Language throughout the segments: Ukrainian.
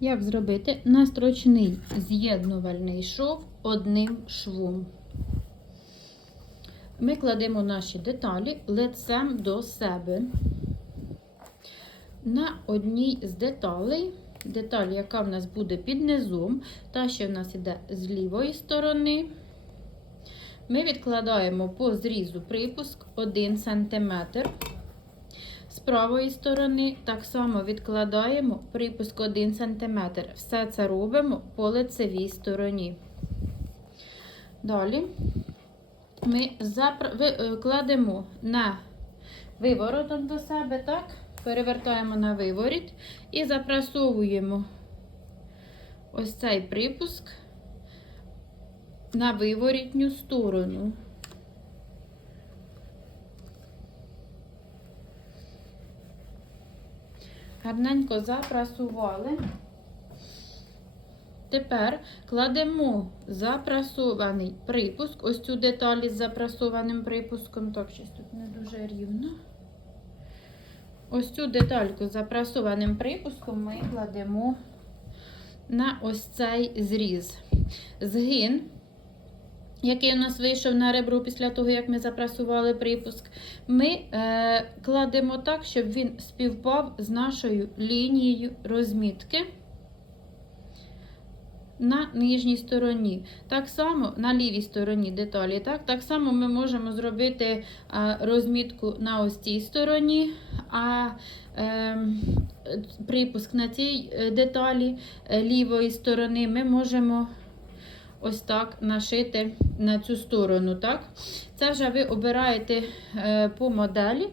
Як зробити настрочний з'єднувальний шов одним швом? Ми кладемо наші деталі лицем до себе. На одній з деталей, деталь, яка в нас буде під низом, та, що в нас йде з лівої сторони, ми відкладаємо по зрізу припуск 1 см. З правої сторони так само відкладаємо припуск 1 см. Все це робимо по лицевій стороні. Далі ми е, кладемо на виворотом до себе, так? перевертаємо на виворіт і запрасовуємо ось цей припуск на виворітню сторону. Гарненько запрасували. Тепер кладемо запрасований припуск, ось цю деталь із запрасованим припуском. Так, щось тут не дуже рівно. Ось цю детальку з запрасованим припуском ми кладемо на ось цей зріз. Згин, який у нас вийшов на ребро після того, як ми запрасували припуск, ми е, кладемо так, щоб він співпав з нашою лінією розмітки на нижній стороні. Так само на лівій стороні деталі. Так так само ми можемо зробити а, розмітку на ось цій стороні, а е, припуск на цій е, деталі е, лівої сторони ми можемо ось так нашити на цю сторону. Так? Це вже ви обираєте е, по моделі,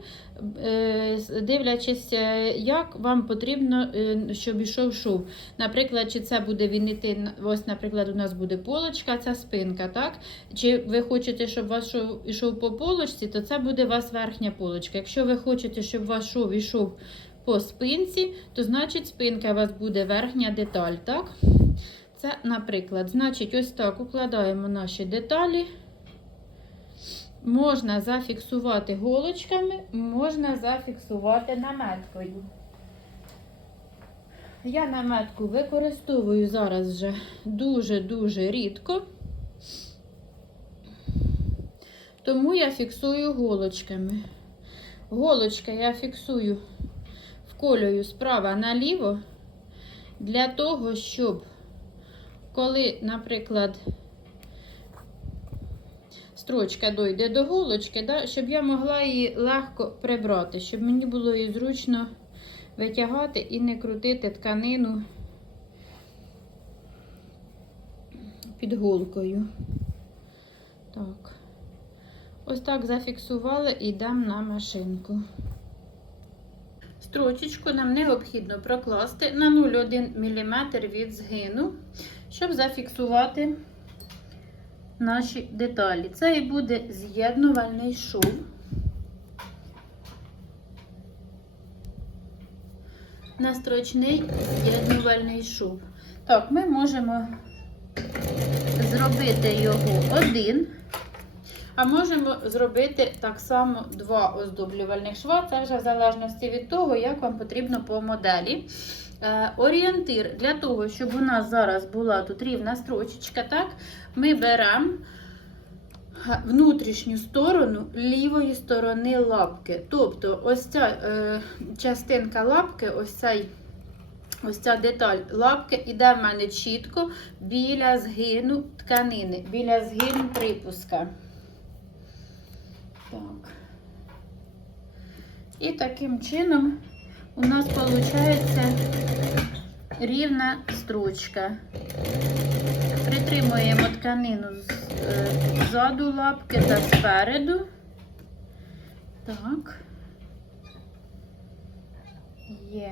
е, дивлячись, е, як вам потрібно, щоб йшов шов. Наприклад, чи це буде він іти, ось, наприклад, у нас буде полочка, ця спинка, так? Чи ви хочете, щоб ваш шов йшов по полочці, то це буде у вас верхня полочка. Якщо ви хочете, щоб ваш шов йшов по спинці, то значить спинка у вас буде верхня деталь, так? Це, наприклад, значить, ось так укладаємо наші деталі. Можна зафіксувати голочками, можна зафіксувати наметкою. Я наметку використовую зараз вже дуже-дуже рідко, тому я фіксую голочками. Голочка я фіксую вколюю справа наліво для того, щоб коли, наприклад, строчка дойде до голочки, да, щоб я могла її легко прибрати, щоб мені було її зручно витягати і не крутити тканину під голкою. Так. Ось так зафіксували і йдемо на машинку. Строчечку нам необхідно прокласти на 0,1 мм від згину, щоб зафіксувати наші деталі. Це і буде з'єднувальний шов. Настрочний з'єднувальний шов. Так, ми можемо зробити його один. А можемо зробити так само два оздоблювальних шва. Це вже в залежності від того, як вам потрібно по моделі. Е, орієнтир для того, щоб у нас зараз була тут рівна строчечка, так, ми беремо внутрішню сторону лівої сторони лапки. Тобто, ось ця е, частинка лапки, ось цей. Ось ця деталь лапки йде в мене чітко біля згину тканини, біля згину припуска. Так. І таким чином у нас виходить рівна строчка. Притримуємо тканину е, ззаду лапки та спереду. Так. Є.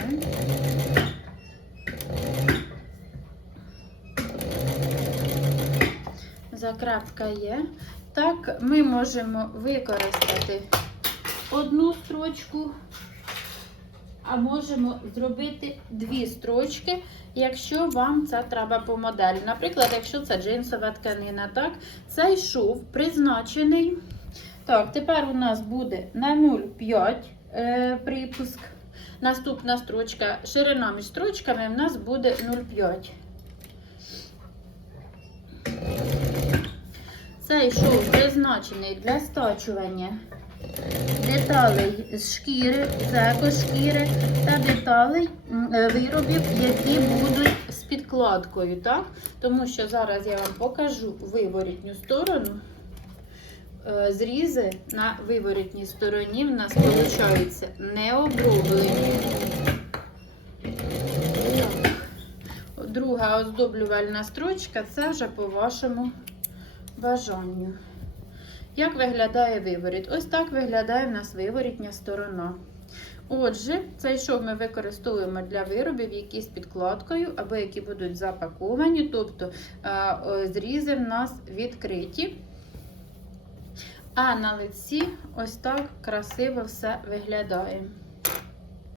Закрафка є. Так, ми можемо використати одну строчку, а можемо зробити дві строчки, якщо вам це треба по моделі. Наприклад, якщо це джинсова тканина, так, цей шов призначений. Так, тепер у нас буде на 0,5 е, припуск. Наступна строчка, ширина між строчками в нас буде 0,5. Цей шов призначений для стачування деталей з шкіри, з екошкіри та деталей е, виробів, які будуть з підкладкою. Так? Тому що зараз я вам покажу виворітню сторону. Е, Зрізи на виворітній стороні в нас виходить не оброблені. Друга оздоблювальна строчка це вже по вашому бажанню. Як виглядає виворіт? Ось так виглядає в нас виворітня сторона. Отже, цей шов ми використовуємо для виробів, які з підкладкою або які будуть запаковані, тобто е, зрізи в нас відкриті. А на лиці ось так красиво все виглядає.